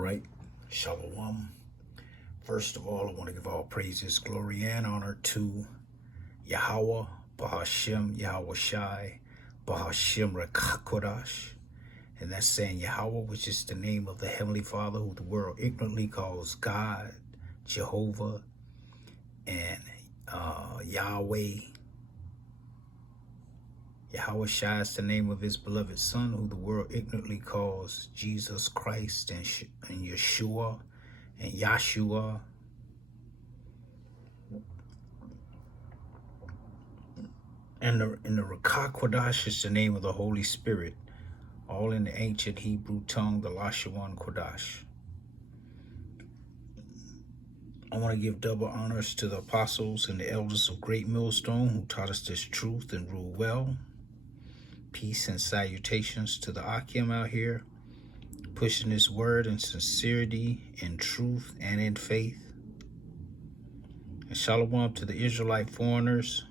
right. Shalom. First of all, I want to give all praises, glory, and honor to Yahweh, Bahashem, Yahweh Shai, Bahashem Rekakodash. And that's saying Yahweh, which is the name of the Heavenly Father, who the world ignorantly calls God, Jehovah, and Yahweh. Yahweh Shai is the name of his beloved Son, who the world ignorantly calls Jesus Christ and Yeshua and Yahshua. And the Rekakodash is the name of the Holy Spirit, all in the ancient Hebrew tongue, the Lashawan Kodash. I want to give double honors to the apostles and the elders of Great Millstone who taught us this truth and rule well. Peace and salutations to the Akim out here, pushing this word in sincerity, in truth, and in faith. And shalom to the Israelite foreigners,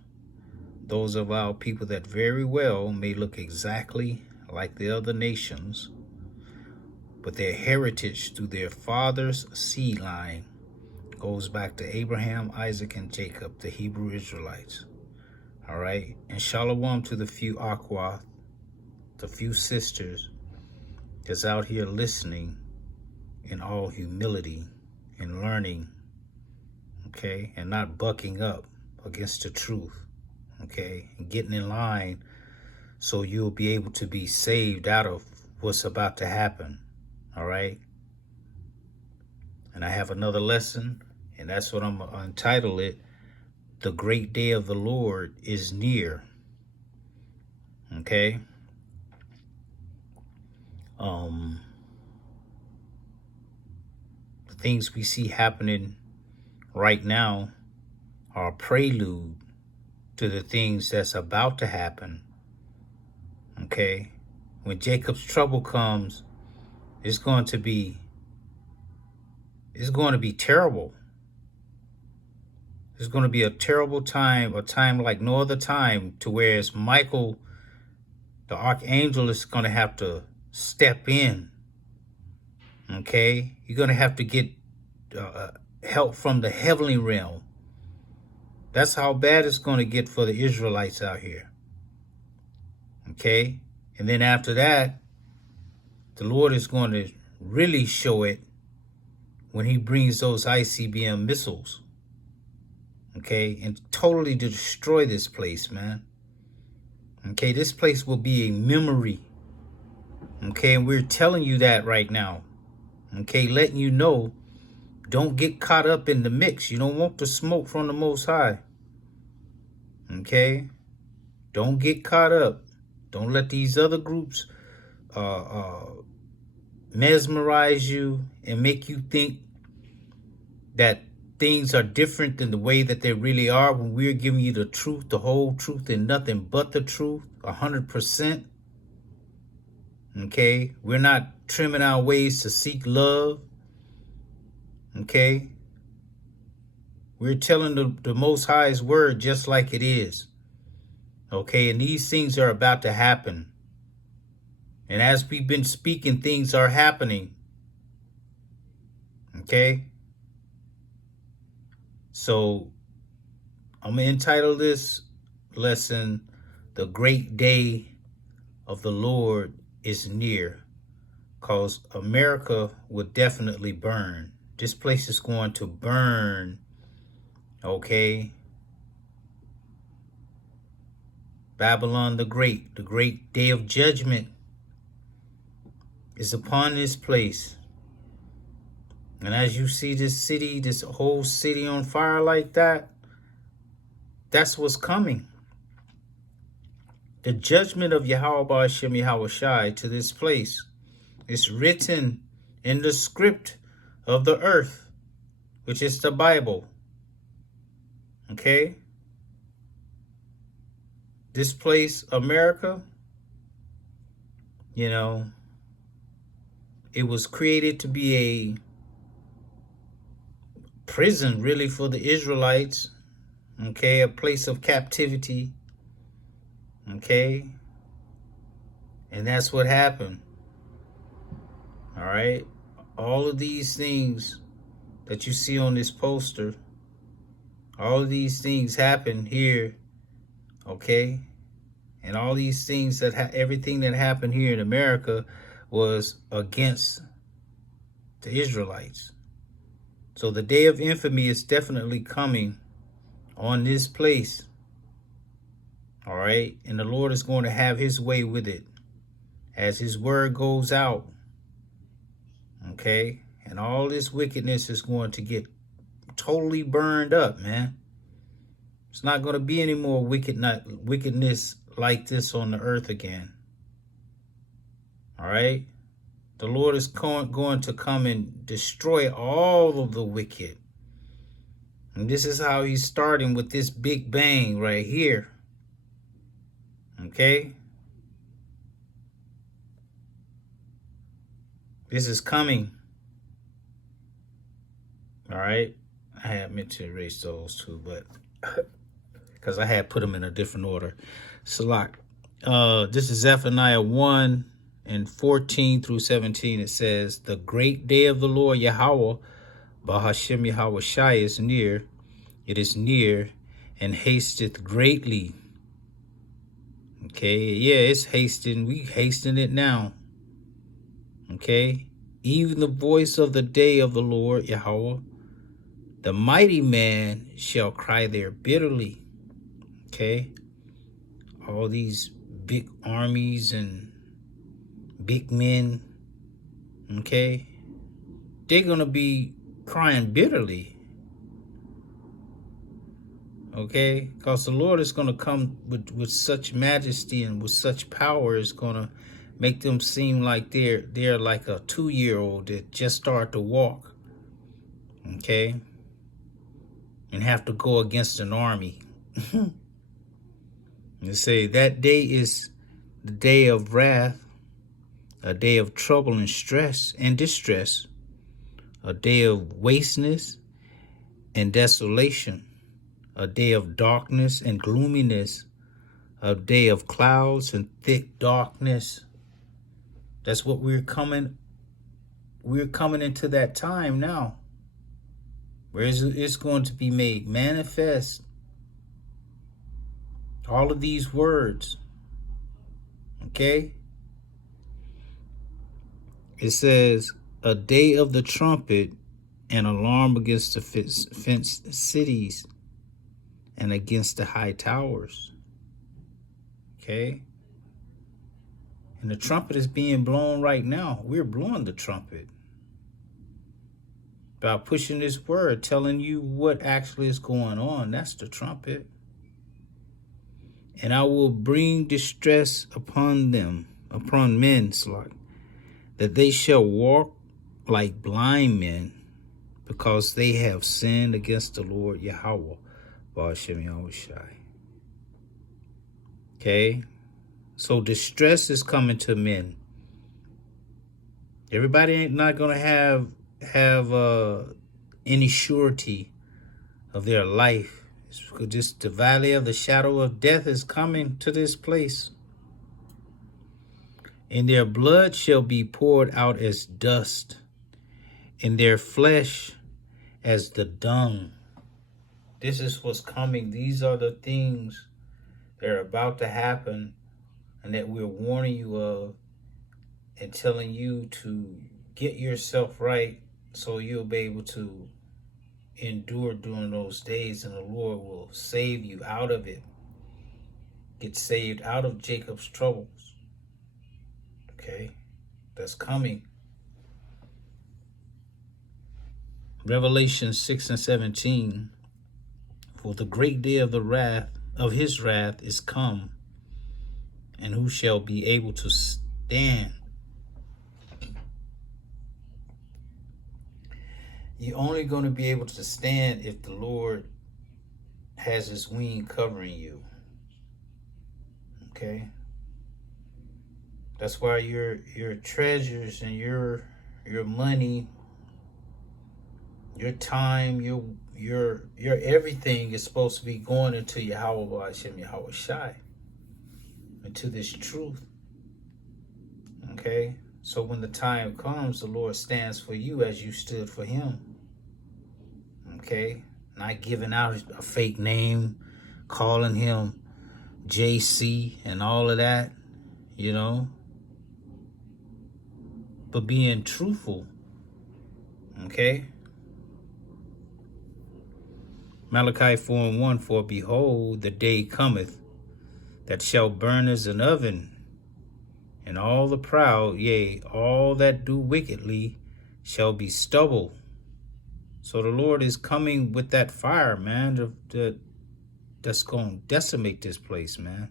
those of our people that very well may look exactly like the other nations, but their heritage through their father's seed line goes back to Abraham, Isaac, and Jacob, the Hebrew Israelites. All right. And shalom to the few Akwath, the few sisters that's out here listening in all humility and learning, okay, and not bucking up against the truth, okay, and getting in line so you'll be able to be saved out of what's about to happen, all right? And I have another lesson, and that's what I'm going to entitle it, The Great Day of the Lord is Near, okay? The things we see happening right now are a prelude to the things that's about to happen. Okay? When Jacob's trouble comes, it's going to be terrible. It's going to be a terrible time, a time like no other time, to where it's Michael, the archangel, is going to have to step in. Okay? You're going to have to get help from the heavenly realm. That's how bad it's going to get for the Israelites out here. Okay? And then after that, the Lord is going to really show it when he brings those ICBM missiles. Okay? And totally destroy this place, man. Okay? This place will be a memory. Okay? And we're telling you that right now. Okay? Letting you know, don't get caught up in the mix. You don't want the smoke from the Most High. Okay? Don't get caught up. Don't let these other groups mesmerize you and make you think that things are different than the way that they really are, when we're giving you the truth, the whole truth, and nothing but the truth, 100%. Okay? We're not trimming our ways to seek love. Okay? We're telling the Most High's word just like it is. Okay? And these things are about to happen. And as we've been speaking, things are happening. Okay? So I'm going to entitle this lesson, The Great Day of the Lord is Near, because America will definitely burn. This place is going to burn, okay? Babylon the great day of judgment is upon this place. And as you see this city, this whole city on fire like that, that's what's coming. The judgment of Yahweh Ba'ashem Yahweh Shai to this place is written in the script of the earth, which is the Bible. Okay? This place, America, you know, it was created to be a prison, really, for the Israelites. Okay? A place of captivity. Okay? And that's what happened. All right? all of these things that you see on this poster, all of these things happen here, okay? And all these things everything that happened here in America was against the Israelites. So the day of infamy is definitely coming on this place. All right. And the Lord is going to have his way with it as his word goes out. Okay. And all this wickedness is going to get totally burned up, man. It's not going to be any more wickedness like this on the earth again. All right. The Lord is going to come and destroy all of the wicked. And this is how he's starting with this big bang right here. Okay? This is coming. All right? I had meant to erase those too, but because I had put them in a different order. Salak. This is Zephaniah 1:14-17. It says, the great day of the Lord Yahweh, Bahashem Yahweh Shai, is near. It is near and hasteth greatly. Okay, yeah, it's hasting. We hasten it now. Okay, even the voice of the day of the Lord Yahweh, the mighty man shall cry there bitterly. Okay, all these big armies and big men, okay, they're gonna be crying bitterly. Okay, because the Lord is going to come with such majesty and with such power. It's going to make them seem like they're like a 2-year-old that just started to walk. Okay, and have to go against an army. You say that day is the day of wrath, a day of trouble and stress and distress, a day of wasteness and desolation, a day of darkness and gloominess, a day of clouds and thick darkness. That's what we're coming into that time now, where it's going to be made manifest. All of these words, okay? It says, a day of the trumpet and alarm against the fenced cities and against the high towers. Okay? And the trumpet is being blown right now. We're blowing the trumpet about pushing this word, telling you what actually is going on. That's the trumpet. And I will bring distress upon them, upon men, that they shall walk like blind men, because they have sinned against the Lord Yahweh, Bahashem Yahweh Shai. Okay, so distress is coming to men. Everybody ain't not gonna have any surety of their life. It's just the valley of the shadow of death is coming to this place. And their blood shall be poured out as dust, and their flesh as the dung. This is what's coming. These are the things that are about to happen and that we're warning you of and telling you to get yourself right so you'll be able to endure during those days, and the Lord will save you out of it. Get saved out of Jacob's troubles. Okay? That's coming. Revelation 6:17. For the great day of the wrath of his wrath is come, and who shall be able to stand? You're only going to be able to stand if the Lord has his wing covering you. Okay? That's why your treasures and your money, your time, your everything is supposed to be going into Yahweh Hashem Yahweh Shai, into this truth. Okay? So when the time comes, the Lord stands for you as you stood for him. Okay? Not giving out a fake name, calling him JC and all of that, you know, but being truthful. Okay? Malachi 4:1, for behold, the day cometh that shall burn as an oven, and all the proud, yea, all that do wickedly, shall be stubble. So the Lord is coming with that fire, man, that's going to decimate this place, man.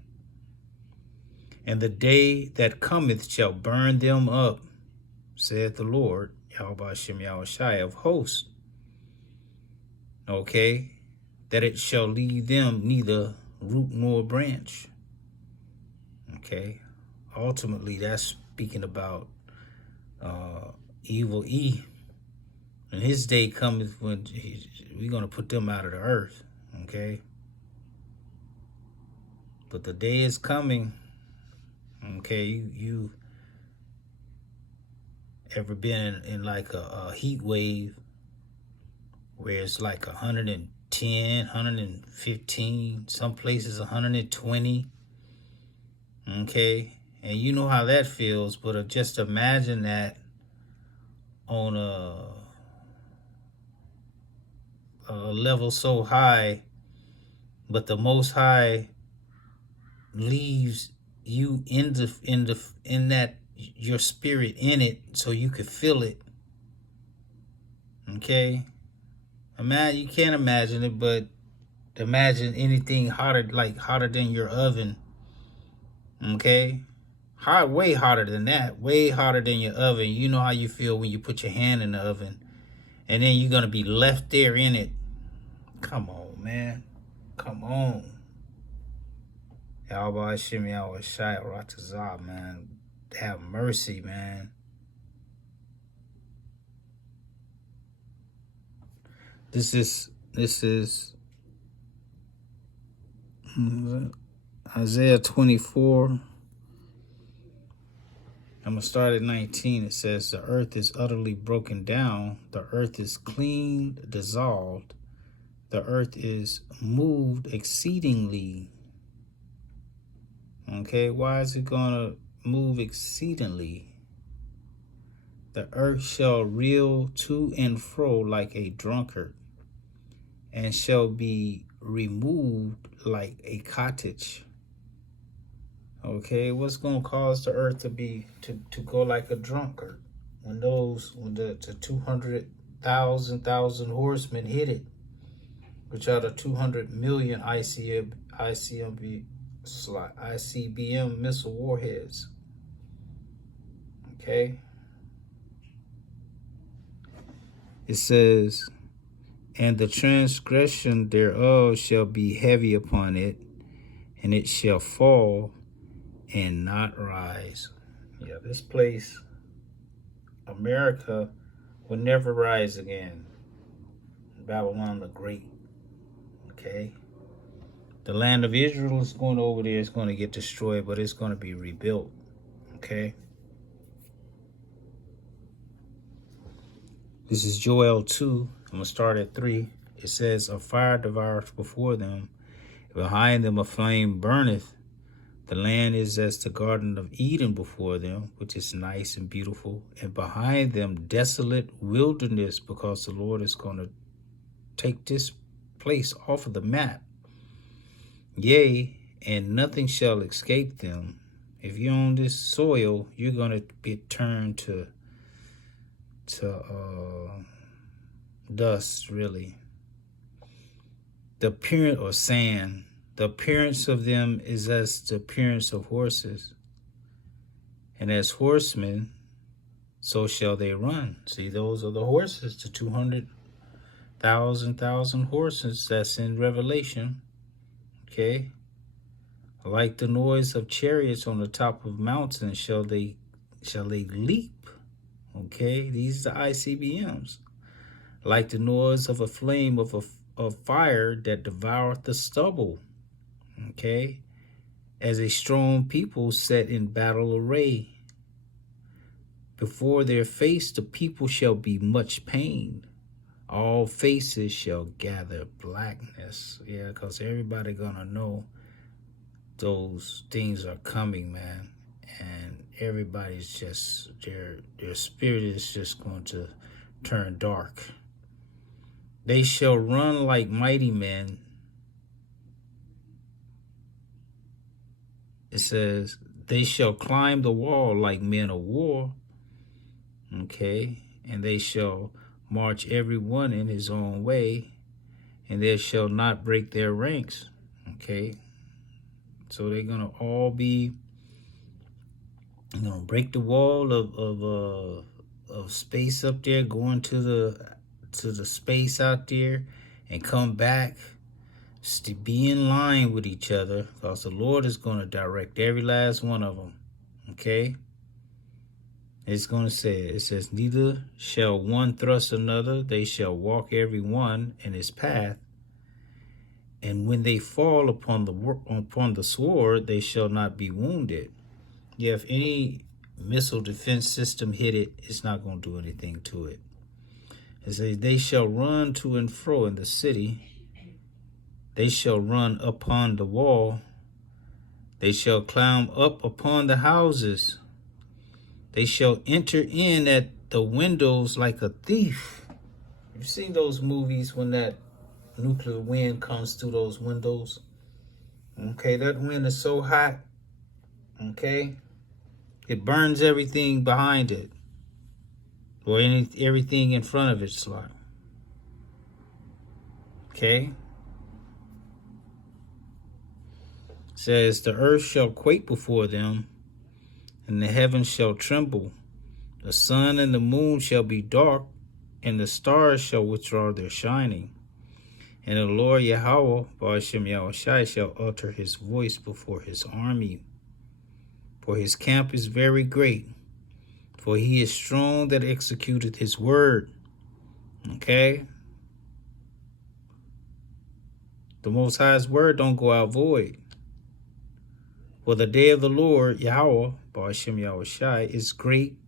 And the day that cometh shall burn them up, saith the Lord, Yahweh Shem Yahushai of hosts. Okay? That it shall leave them neither root nor branch. Okay? Ultimately, that's speaking about evil E. And his day cometh when we're going to put them out of the earth. Okay? But the day is coming. Okay? You ever been in like a heat wave where it's like 110, 115, some places 120? Okay? And you know how that feels, but just imagine that on a level so high, but the Most High leaves you in that your spirit in it so you could feel it. Okay? Imagine, you can't imagine it, but imagine anything hotter, like hotter than your oven. Okay? Hot, way hotter than that, way hotter than your oven. You know how you feel when you put your hand in the oven and then you're gonna be left there in it. Come on, man. Come on. Yahweh Shem Yahweh Shai Ratazah, man. Have mercy, man. This is Isaiah 24. I'm going to start at 19. It says, the earth is utterly broken down. The earth is clean, dissolved. The earth is moved exceedingly. Okay, why is it going to move exceedingly? The earth shall reel to and fro like a drunkard, and shall be removed like a cottage. Okay, what's going to cause the earth to go like a drunkard? When the 200,000 horsemen hit it, which are the 200 million ICBM missile warheads. Okay. It says, and the transgression thereof shall be heavy upon it, and it shall fall and not rise. Yeah, this place, America, will never rise again. Babylon the Great. Okay. The land of Israel is going over there. It's going to get destroyed, but it's going to be rebuilt. Okay. This is Joel 2. I'm going to start at 3. It says, a fire devoureth before them. Behind them a flame burneth. The land is as the Garden of Eden before them, which is nice and beautiful. And behind them desolate wilderness, because the Lord is going to take this place off of the map. Yea, and nothing shall escape them. If you're on this soil, you're going to be turned to dust, really. The appearance, or sand, the appearance of them is as the appearance of horses. And as horsemen, so shall they run. See, those are the horses, the 200,000 horses that's in Revelation. Okay. Like the noise of chariots on the top of mountains shall they leap. Okay, these are the ICBMs. Like the noise of a flame of fire that devoureth the stubble. Okay, as a strong people set in battle array. Before their face the people shall be much pained. All faces shall gather blackness. Yeah, because everybody gonna know those things are coming, man. And everybody's just, their spirit is just going to turn dark. They shall run like mighty men. It says, they shall climb the wall like men of war. Okay. And they shall march every one in his own way, and they shall not break their ranks. Okay. So they're going to all be, break the wall of space up there, going to the space out there, and come back to be in line with each other, because the Lord is going to direct every last one of them. Okay. It's going to say, it says, neither shall one thrust another, they shall walk every one in his path. And when they fall upon the sword, they shall not be wounded. Yeah, if any missile defense system hit it, it's not going to do anything to it. It says, they shall run to and fro in the city. They shall run upon the wall. They shall climb up upon the houses. They shall enter in at the windows like a thief. You've seen those movies when that nuclear wind comes through those windows. Okay, that wind is so hot. Okay, it burns everything behind it, or everything in front of it. Like, okay, it says the earth shall quake before them, and the heavens shall tremble. The sun and the moon shall be dark, and the stars shall withdraw their shining. And the Lord Yahweh, Ba'ashem Yahushai, shall utter his voice before his army. For his camp is very great, for he is strong that executeth his word. Okay? The Most High's word don't go out void. For the day of the Lord Yahweh, Ba'ashem Yahushai, is great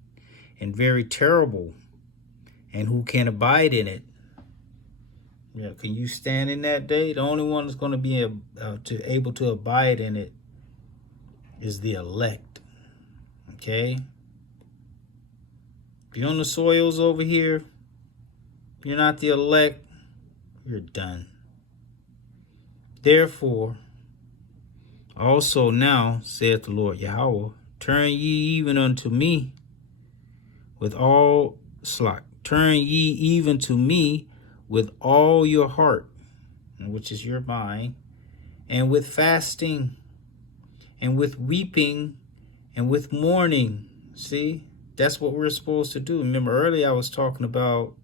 and very terrible, and who can abide in it? Yeah, can you stand in that day? The only one that's going to be able to abide in it is the elect. Okay? If you're on the soils over here, you're not the elect, you're done. Therefore, also now, saith the Lord Yahweh, turn ye even unto me with all slack. Turn ye even to me with all your heart, which is your mind, and with fasting, and with weeping, and with mourning. See, that's what we're supposed to do. Remember earlier I was talking about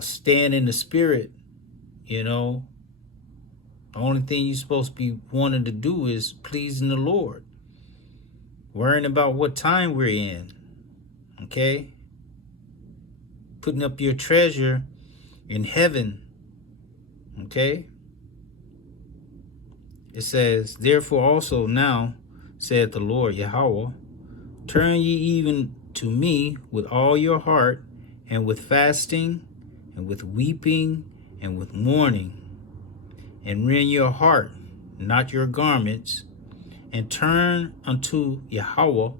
stand in the spirit. The only thing you're supposed to be wanting to do is pleasing the Lord, worrying about what time we're in. Okay, putting up your treasure in heaven. Okay, it says, therefore also now, saith the Lord Yahweh, turn ye even to me with all your heart, and with fasting, and with weeping, and with mourning, and rend your heart, not your garments, and turn unto Yahweh,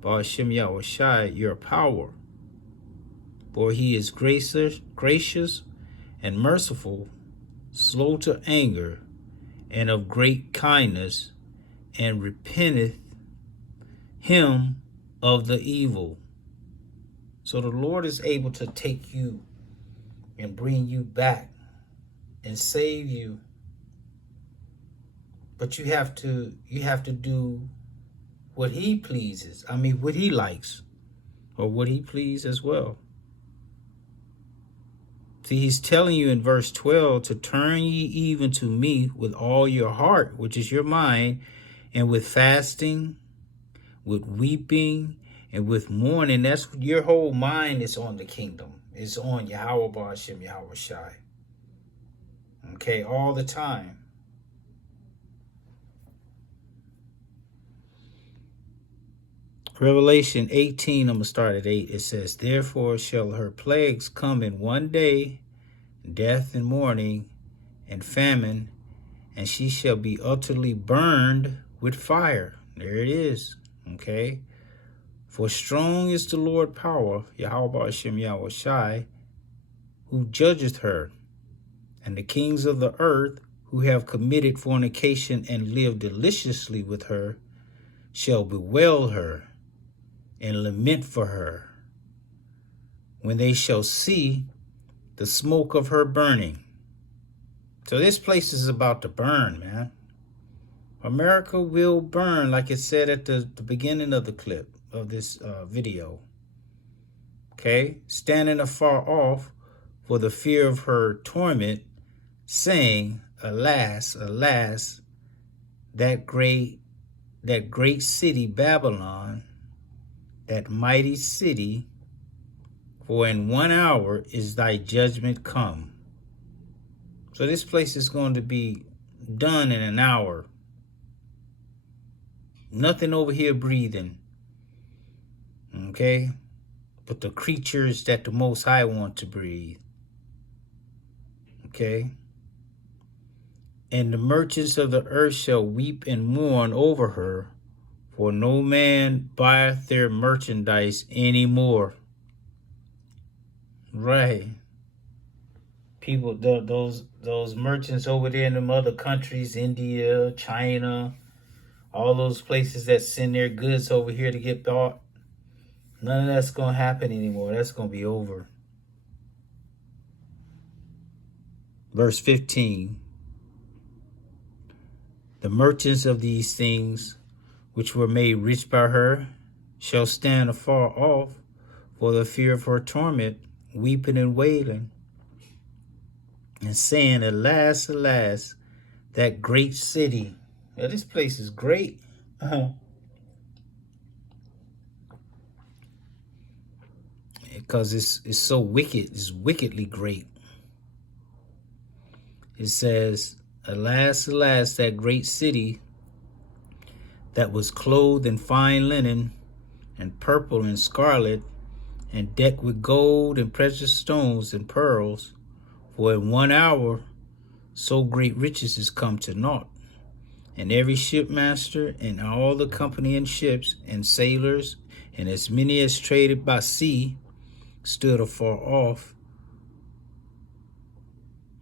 Ba'ashem Yahushai, your power. For he is gracious and merciful, slow to anger, and of great kindness, and repenteth him of the evil. So the Lord is able to take you and bring you back and save you. But you have to do what he pleases. I mean, what he likes, or what he pleases as well. See, he's telling you in verse 12 to turn ye even to me with all your heart, which is your mind, and with fasting, with weeping, and with mourning. That's your whole mind is on the kingdom. It's on Yahweh Ba'ashem Yahushai. Okay, all the time. Revelation 18, I'm going to start at 8. It says, therefore shall her plagues come in one day, death and mourning and famine, and she shall be utterly burned with fire. There it is. Okay. For strong is the Lord power, Yahweh Hashem Yahweh Shai, who judgeth her, and the kings of the earth who have committed fornication and lived deliciously with her shall bewail her and lament for her when they shall see the smoke of her burning. So this place is about to burn, man. America will burn, like it said at the beginning of the clip of this video. Okay, standing afar off for the fear of her torment, saying, alas, alas, that great city Babylon, that mighty city, for in 1 hour is thy judgment come. So this place is going to be done in an hour. Nothing over here breathing. Okay? But the creatures that the Most High want to breathe. Okay? And the merchants of the earth shall weep and mourn over her, for no man buyeth their merchandise anymore. Right. People, those merchants over there in them other countries, India, China, all those places that send their goods over here to get bought, none of that's going to happen anymore. That's going to be over. Verse 15. The merchants of these things, which were made rich by her, shall stand afar off for the fear of her torment, weeping and wailing, and saying, alas, alas, that great city. Yeah, this place is great. Because it's so wicked. It's wickedly great. It says, alas, alas, that great city that was clothed in fine linen and purple and scarlet and decked with gold and precious stones and pearls, for in 1 hour so great riches is come to naught. And every shipmaster and all the company in ships and sailors and as many as traded by sea stood afar off.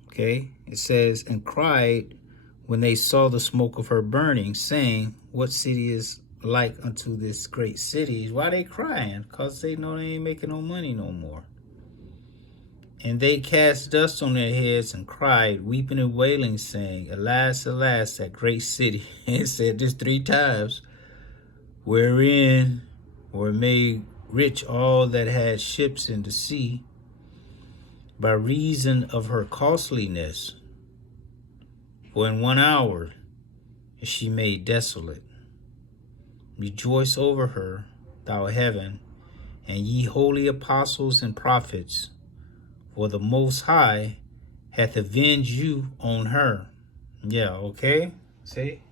Okay, it says, and cried when they saw the smoke of her burning, saying, what city is like unto this great city? Why they crying? Because they know they ain't making no money no more. And they cast dust on their heads and cried, weeping and wailing, saying, alas, alas, that great city. It said this 3 times, wherein were made rich all that had ships in the sea, by reason of her costliness. For in 1 hour is she made desolate. Rejoice over her, thou heaven, and ye holy apostles and prophets, for the Most High hath avenged you on her. Yeah, okay? See?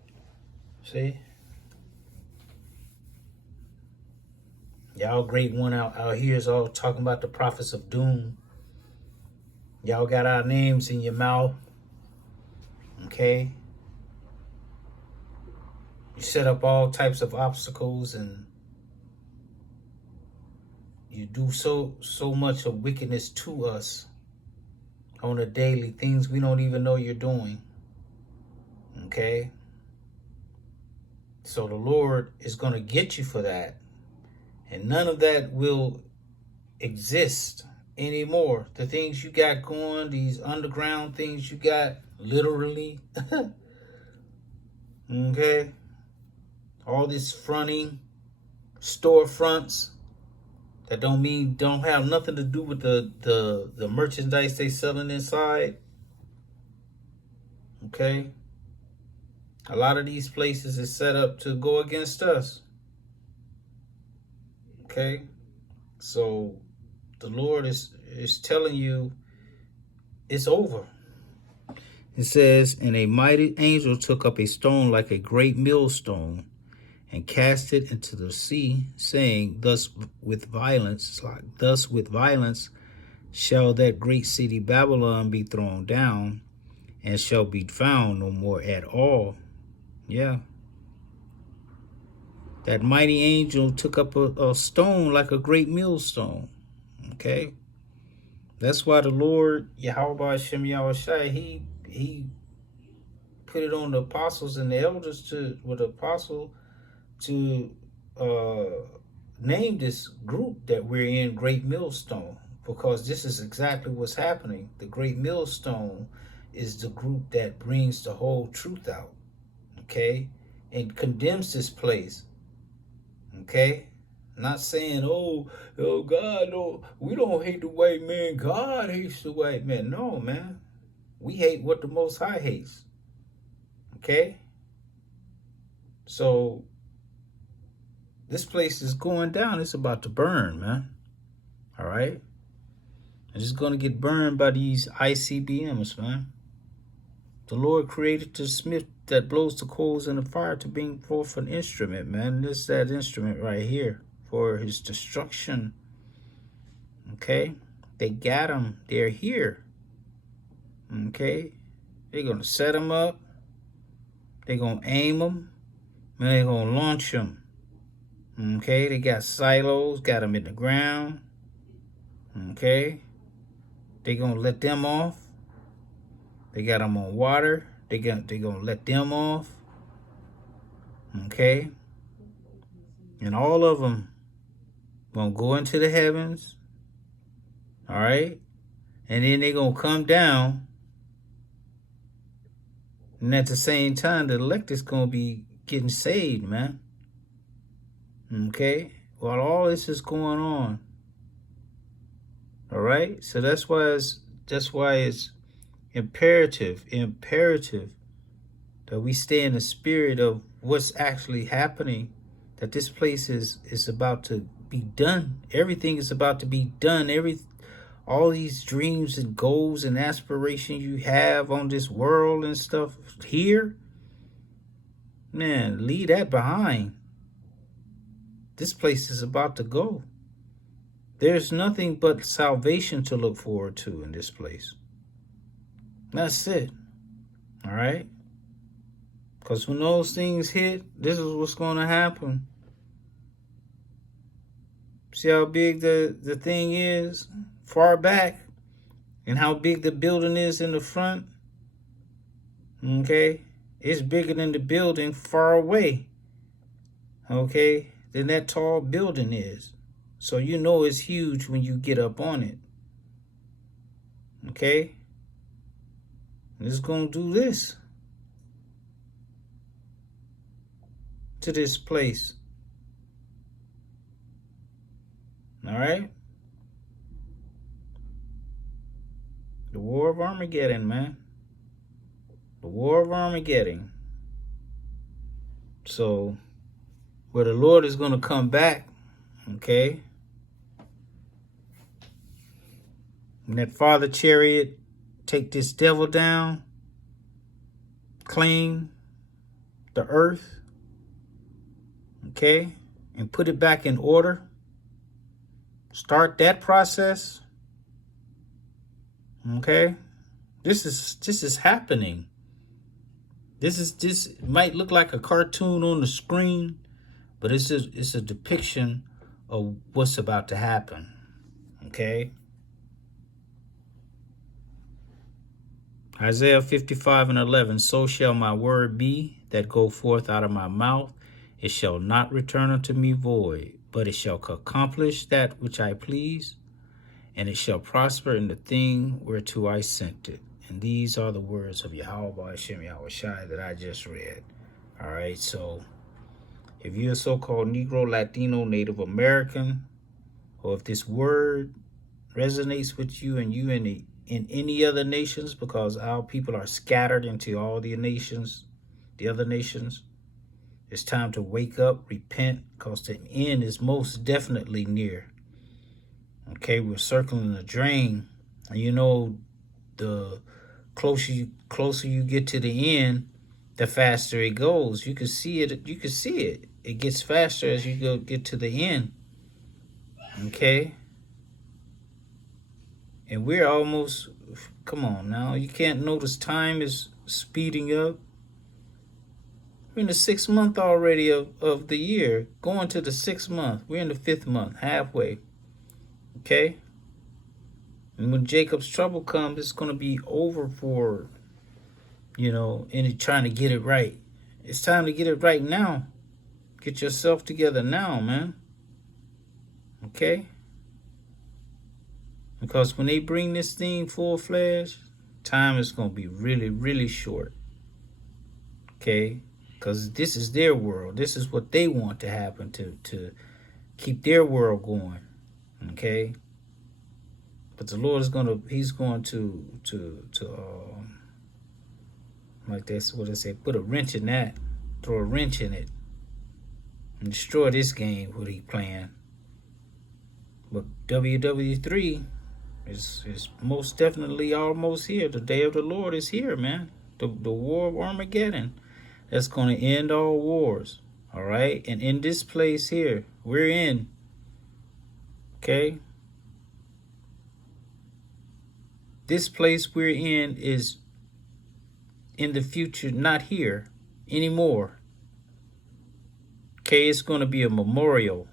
Y'all great one out here is all talking about the prophets of doom. Y'all got our names in your mouth. Okay? You set up all types of obstacles and you do so much of wickedness to us on a daily, things we don't even know you're doing. Okay? So the Lord is going to get you for that. And none of that will exist anymore. The things you got going, these underground things you got, literally. Okay? All this fronting, storefronts that don't have nothing to do with the merchandise they selling inside. Okay? A lot of these places is set up to go against us. Okay? So the Lord is telling you it's over. It says, and a mighty angel took up a stone like a great millstone, and cast it into the sea, saying, thus with violence shall that great city Babylon be thrown down, and shall be found no more at all. Yeah. That mighty angel took up a stone like a great millstone. Okay. That's why the Lord, Yahweh Hashem Yahushai, he put it on the apostles and the elders with the apostle to name this group that we're in Great Millstone, because this is exactly what's happening. The Great Millstone is the group that brings the whole truth out, okay, and condemns this place, okay. Not saying, oh God, no, we don't hate the white man. God hates the white man. No, man, we hate what the Most High hates, okay. So this place is going down. It's about to burn, man. All right? It's just going to get burned by these ICBMs, man. The Lord created the smith that blows the coals in the fire to bring forth an instrument, man. This is that instrument right here for his destruction. Okay? They got him. They're here. Okay? They're going to set him up. They're going to aim him. And they're going to launch him. Okay, they got silos, got them in the ground. Okay, they gonna let them off. They got them on water. They gonna let them off. Okay, and all of them gonna go into the heavens. All right, and then they gonna come down. And at the same time, the elect is gonna be getting saved, man. Okay, while all this is going on, all right. So that's why it's imperative that we stay in the spirit of what's actually happening. That this place is about to be done. Everything is about to be done. All these dreams and goals and aspirations you have on this world and stuff here, man, leave that behind. This place is about to go. There's nothing but salvation to look forward to in this place. That's it. All right? Because when those things hit, this is what's going to happen. See how big the thing is far back and how big the building is in the front? Okay? It's bigger than the building far away. Okay? Than that tall building is. So you know it's huge when you get up on it. Okay? And it's going to do this to this place. All right? The War of Armageddon, man. The War of Armageddon. So where the Lord is going to come back, okay? And that Father Chariot take this devil down, claim the earth, okay? And put it back in order. Start that process, okay? This is happening. This might look like a cartoon on the screen, but it's a depiction of what's about to happen, okay? Isaiah 55:11, so shall my word be that go forth out of my mouth. It shall not return unto me void, but it shall accomplish that which I please, and it shall prosper in the thing whereto I sent it. And these are the words of Yahweh Hashem Yahushai that I just read. All right, so if you're a so-called Negro, Latino, Native American, or if this word resonates with you and you in any other nations, because our people are scattered into all the nations, the other nations, it's time to wake up, repent, because the end is most definitely near. Okay, we're circling the drain, and you know, the closer you get to the end, the faster it goes. You can see it. You can see it. it gets faster as you get to the end. Okay? And we're almost, come on now, you can't notice time is speeding up. We're in the 6th month already of the year, going to the 6th month. We're in the 5th month, halfway. Okay? And when Jacob's trouble comes, it's going to be over for, and trying to get it right. It's time to get it right now. Get yourself together now, man. Okay? Because when they bring this thing full-fledged, time is going to be really, really short. Okay? Because this is their world. This is what they want to happen to keep their world going. Okay? But the Lord is he's going to like that's what I say, put a wrench in that, throw a wrench in it, and destroy this game, what he playing. But WW3 is most definitely almost here. The day of the Lord is here, man. The war of Armageddon. That's going to end all wars. All right? And in this place here, we're in. Okay? This place we're in is in the future, not here anymore. Okay? It's going to be a memorial.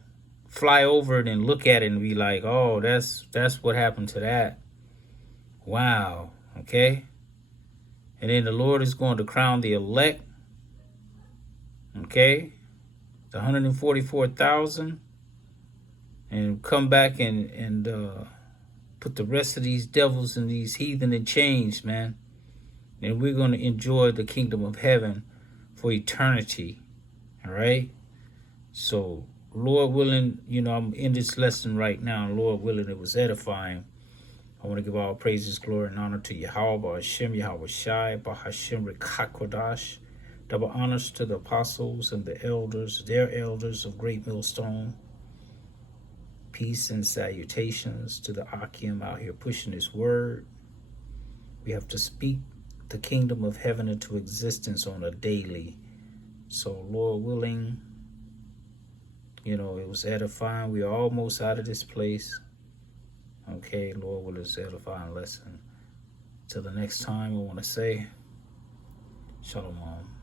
Fly over it and look at it and be like, oh, that's what happened to that. Wow. Okay? And then the Lord is going to crown the elect. Okay? The 144,000. And come back and put the rest of these devils and these heathen in chains, man. And we're going to enjoy the kingdom of heaven for eternity. All right? So, Lord willing, I'm in this lesson right now. Lord willing, it was edifying. I want to give all praises, glory, and honor to Yahweh, Ba'Hashem, Yahweh Shai, Ba'Hashem, Rikakodash. Double honors to the apostles and the elders, their elders of Great Millstone. Peace and salutations to the Akim out here pushing this word. We have to speak the kingdom of heaven into existence on a daily. So, Lord willing, it was edifying. We are almost out of this place. Okay, Lord, will it's edifying lesson. Till the next time, I want to say, Shalom.